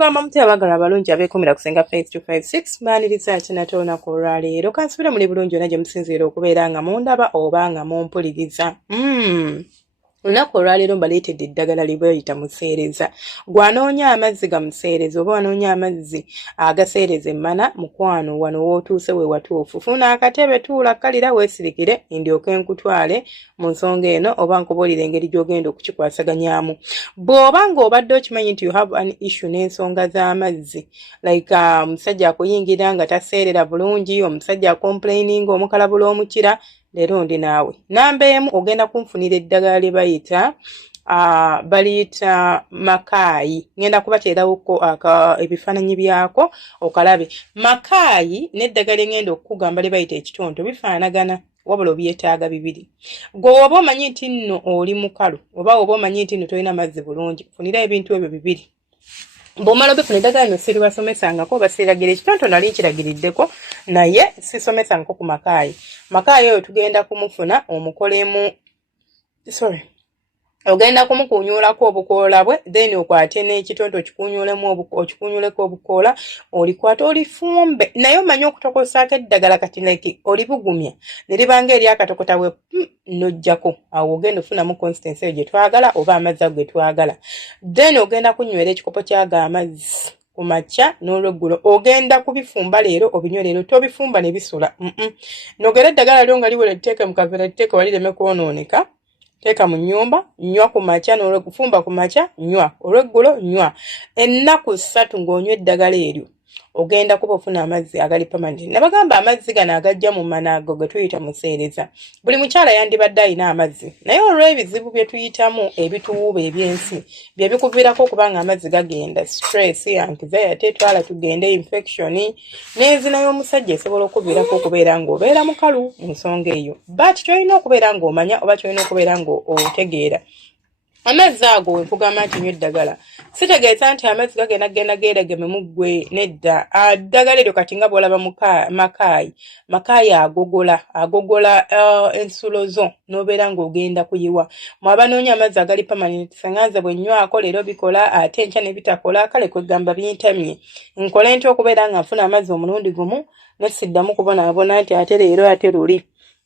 mugamba muti abagala abalungi abeekumira kusenga 5256 mbaaniriza ate nate olunaku olwaleero kansubire muli bulungi yonna gye musinziira okubeera nga mundaba oba nga mumpuliriza. Olunaku olwaleero mbaleetedde eddagala libayita museereza. Gwanoonya amazzi ga museereza oba wanoonya amazzi agaseereza emmana mukwano wano wootuuse we watuufu. Funa akatebe tuula kalira weesirikire ndyoke nkutwale mu nsonga eno oba nkubuulire engeri gy'ogenda okukikwasaganyaamu. Bw'oba ng'obadde okimanyi nti you have an issue n'ensonga z'amazzi like omusajja akuyingira nga taseerera bulungi, omusajja complaining omukalabula omukira, leero ndi naawe. Namba emu ogenda kunfunira eddagala lye bayita baliyita makaayi. Ngenda kubateerawo ebifaananyi byako okalabe. Makaayi n'eddagala ngenda okukugamba lye bayita ekitonto bifaanagana wabula obyetaaga bibiri. Gwe oba omanyi nti nno oli mukalu oba oba omanyi nti nno tolina mazzi bulungi, funira ebintu ebyo bibiri. Bw'omala obifuna eddagala lino siribasomesangako oba siragira ekitonto nali nkiragiriddeko naye sisomesangako ku makaayi. Makaayi oyo tugenda kumufuna omukolemu ogenda kumukunyuulako obukoola bwe then okwate n'ekitonto okikunyuuleko obukoola olikwata olifumbe naye omanyi okutokosaako eddagala kati like olibugumya ne libanga eri akatokota bwe n'ojjako awo ogenda ofunamu consistency eyo gye twagala oba amazzi ago ge twagala then ogenda kunywera ekikopo kyago amazzi ku makya n'olweggulo ogenda kubifumba leero obinywe leero tobifumba ne bisula nogera eddagala lyo nga liwera etteeke mu kaveera etteeke walireme kwonooneka. Teeka mu nnyumba, nywa ku makya n'olwegufumba ku makya, nywa. Olweggulo, nywa. Ennaku 3 ng'onywa eddagala eryo. Ogenda kuba ofuna amazzi agali permanent. Nabagamba amazzi gano agajja mu manago ge tuyita museereza. Buli mukyala yandibadde alina amazzi. Naye olw'ebizibu bye tuyitamu ebituwuuba ebyensi, bye bikuviirako okubanga amazzi gagenda. Stress, anxiety, twala tugende infection, n'enzina y'omusajja esobola okuviirako okubeera ng'obeera mukalu mu nsonga eyo. But kyolina okubeera ng'omanya oba kyolina okubeera ng'otegeera. Amazzi ago nkugamba nti nywa eddagala. Sitegeeza nti amazzi gagenda geeregeme mu ggwe nedda. Eddagala eryo kati nga bw'olaba makaayi agogola ensulo zo n'obeera ng'ogenda kuyiwa. Mwabanoonya amazzi agali permanent sanganza bwe nywako leero bikola ate enkya ne bitakola kale kwegamba bintamye. Nkole nti okubeera nga nfuna amazzi omulundi gumu ne siddamu kubonaabona nti ate leero ate luli.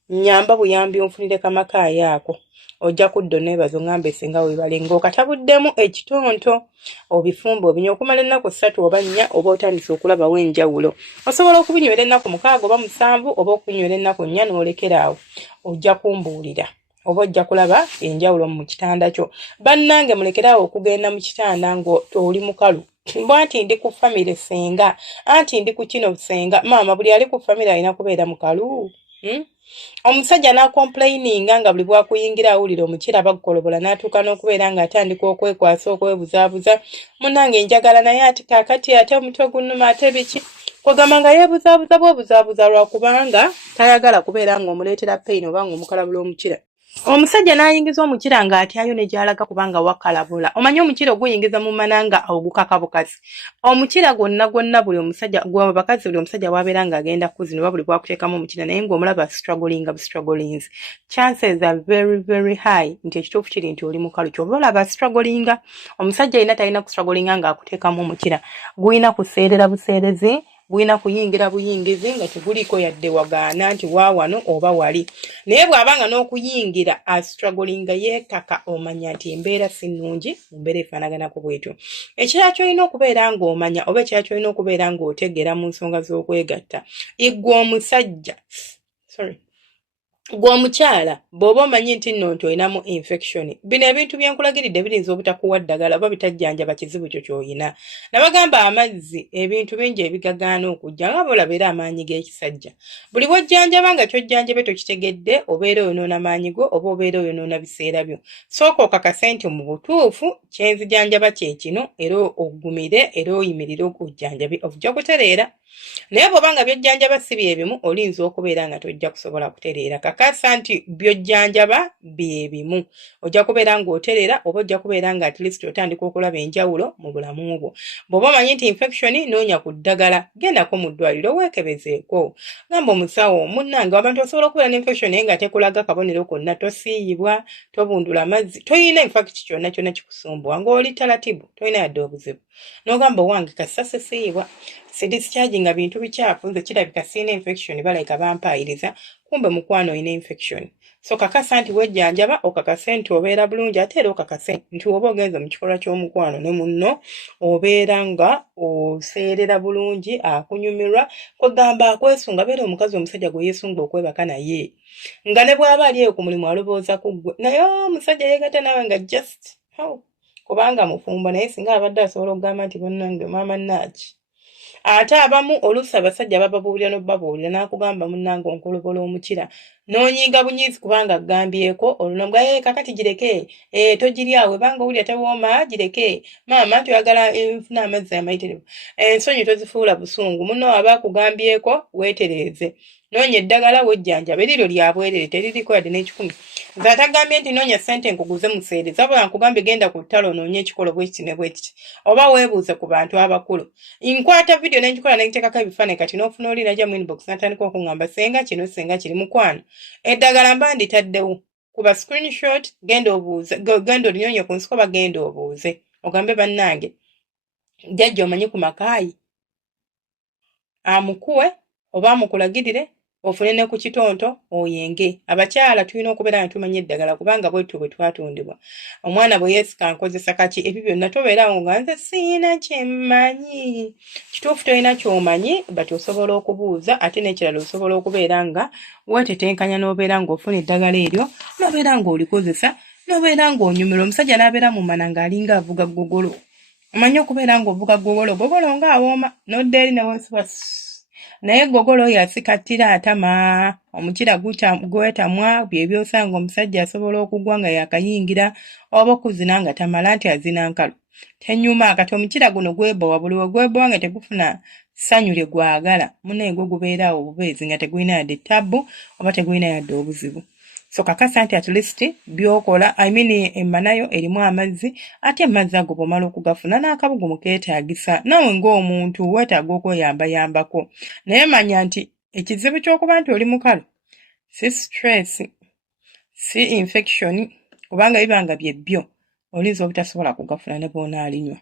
Nyamba buyambi onfunire kamakaayi ako. Ojja kudda nebazo ngambe singa webale ng'okatabuddemu ekitonto obifumba obinywa okumala ennaku 3 oba 4 oba otandise okulabawo enjawulo. Osobola okubinywera ennaku 6 oba 7 oba okunywera ennaku 4 n'olekeraawo. Ojja kumbuulira oba ojja kulaba enjawulo mu kitanda kyo. Bannange mulekeraawo okugenda mu kitanda ng'oli mukalu. Bw'anti ndi ku famire senga, anti ndi ku kino senga, maama buli ali ku famire alina kubeera mukalu. Omusajja na complaining nga buli bwakuyingira awulira omukira bagukolobola n'atuuka n'okubeera nga atandika okwekwasa okwebuzaabuza. Munnange njagala naye ati kaakati ate omutwe gunnuma ate biki. Kwegamba nga yeebuzaabuza lwakubanga tayagala kubeera ng'omuleetera pain oba ng'omukalabula omukira. Omusajja n'ayingiza omukira ng'atyayo ne gy'alaga kubanga wakalabula. Omanyi omukira oguyingiza mu mananga ogukaka bukazi. Omukira gwonna buli omusajja bakazi buli omusajja wabeera ng'agenda kuzino oba buli bwakuteekamu omukira naye ng'omulaba strugglings. Chances are very very high nti ekituufu kiri nti oli mukalu ky'oba olaba struggling'a. Omusajja yenna talina kustruggling'a ng'akuteekamu omukira. Guyina kuseerera buseerezi. Gwina kuyingira buyingizi nga teguliko yadde wagaana nti waawano oba wali. Naye bw'abanga n'okuyingira struggling yeekaka omanya nti embeera si nnungi, embeera efaanaganako bwetyo. Ekirala ky'olina okubeera ng'omanya oba ekirala ky'olina okubeera ng'otegeera mu nsonga z'okwegatta. Gwe omukyala bw'oba omanyi nti nno nti olinamu infection. Bino ebintu bye nkulagiridde birinza obutakuwa ddagala oba bitajjanjaba kizibu kyo ky'olina. Nabagamba amazzi ebintu bingi ebigagaana okujja nga bw'olabeera amaanyi g'ekisajja. Buli bw'ojjanjaba nga ky'ojjanjabe tokitegedde obeera oyonoona maanyi go oba obeera oyonoona biseera byo. Sooka okakase nti mu butuufu kyenzijanjaba kye kino era ogumire era oyimirire okujjanjabi ojja kutereera. Naye bw'oba nga by'ojjanjaba si bye bimu olinza okubeera nga tojja kusobola kutereera. Kakasa nti by'ojjanjaba bye bimu. Ojja kubeera ng'otereera oba ojja kubeera nga at least otandika okulaba enjawulo mu bulamu bwo. Bw'oba omanyi nti infection noonya ku ddagala gendako mu ddwaliro weekebezeeko. Gamba omusawo munnange abantu osobola okubeera n'infection naye nga tekulaga kabonero konna tosiiyibwa tobundula amazzi toyina infact kyonna kikusumbuwa ng'oli talatibu toyina yadde obuzibu. n'ogamba wange kasase siibwa sidischarging nga bintu bikyafu nze kirabika siina infection balayika bampayiriza kumbe mukwano olina infection so kakasa nti wejjanjaba okakase nti obeera bulungi ate era okakase nti oba ogenze mu kikolwa ky'omukwano ne munno obeera nga oseerera bulungi akunyumirwa kwegamba akwesunga beera omukazi omusajja gwe yeesunga okwebaka naye nga ne bw'aba ali eyo ku mulimu alowooza ku ggwe naye omusajja yeegatta nawe nga just kubanga mufumbo naye singa abadde asobola okugamba nti bannange maama naaki ate abamu oluusi abasajja bababuulira n'obabuulira n'akugamba munnange onkolobola omukira n'onyiiga bunyiizi kubanga agambyeko olunoga kakati gireke togiryawe banga owulira tewooma gireke maama nti oyagala nfuna amazzi amayitirivu ensonyi tozifuula busungu munno aba akugambyeko weetereeze noonya eddagala wejjanjaba eriryo lyabwerere teririko yadde n'ekikumi nze atagambye nti noonya ssente nkuguze museereza bwe nkugambye genda ku ttalo noonya ekikolo bwekiti ne bwekiti oba weebuuze ku bantu abakulu nkwata vidiyo n'engikola n'egiteekako ebifaananyi kati n'ofuna oli najja mu inbox n'atandika okuŋŋamba senga kino senga kiri mukwano eddagala mba nditaddewo kuba screenshot genda obuuze genda olinyoonye ku nsiko bagenda obuuze ogambe bannange jjajja omanyi ku makaayi amukuwe oba amukulagirire ofune ne ku kitonto oyenge abakyala tulina okubeera nga tumanya eddagala kubanga bwettu bwe twatundibwa omwana bwe yeesika nkozesa kaki ebyo byonna tobeerawo nga nze siina kyemmanyi kituufu tolina ky'omanyi bati osobola okubuuza ate n'ekirala osobola okubeera nga weetetenkanya n'obeera ng'ofuna eddagala eryo n'obeera ng'olikozesa n'obeera ng'onyumirwa omusajja n'abeera mu mana ng'alinga avuga ggogolo omanyi okubeera ng'ovuga ggogolo ng'awooma n'odda eri newesiba naye ggogolo oyo asikattira atama omukira gwetamwa byebyosanga omusajja asobola okugwa nga yakayingira oba okuzina nga tamala nti azina nkalu tenyuma kati omukira guno gwebowa buli we gwebowa nga tegufuna ssanyu lye gwagala munaye gwe gubeeraawo obubeezi nga tegulina yadde ttabbu oba tegulina yadde obuzibu so kakasa nti at least byokola emmanayo erimu amazzi ate amazzi ago bw'omala okugafuna n'akabugumu keetaagisa naawe ng'omuntu weetaaga okweyambayambako naye manya nti ekizibu ky'okuba nti oli mukalu si stress si infection kubanga bibanga byebbyo olinza obutasobola kugafuna ne bw'onaalinywa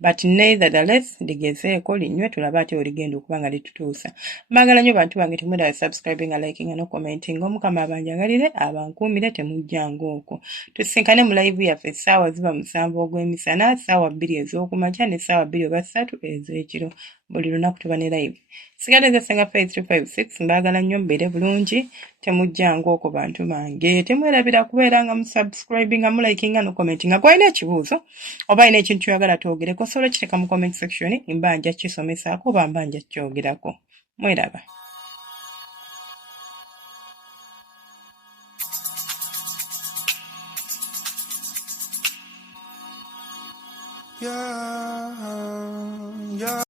but nevertheless ligezeeko linywe tulabe ate oligenda okuba nga litutuusa mbagala nnyo bantu bange temwedala subscribing nga liking nga no commenting omukama abanjagalire abankuumire temujjanga okwo tusisinkane mu live yaffe essaawa ziba 7 ogw'emisana essaawa 2 ez'okumakya n'essaawa 2 oba 3 ez'ekiro buli lunaku tuba ne live sigadde nze Senga Faith 256 mbagala nnyo mbeere bulungi temujjanga okwo bantu bange temwerabira kubeera nga musubscribing nga muliking nga no commenting nga gwalina ekibuuzo oba alina ekintu kyoyagala twogereko osobola okiteeka mu comment section mba nja kisomesaako oba mba nja kyogerako mweraba. Yeah.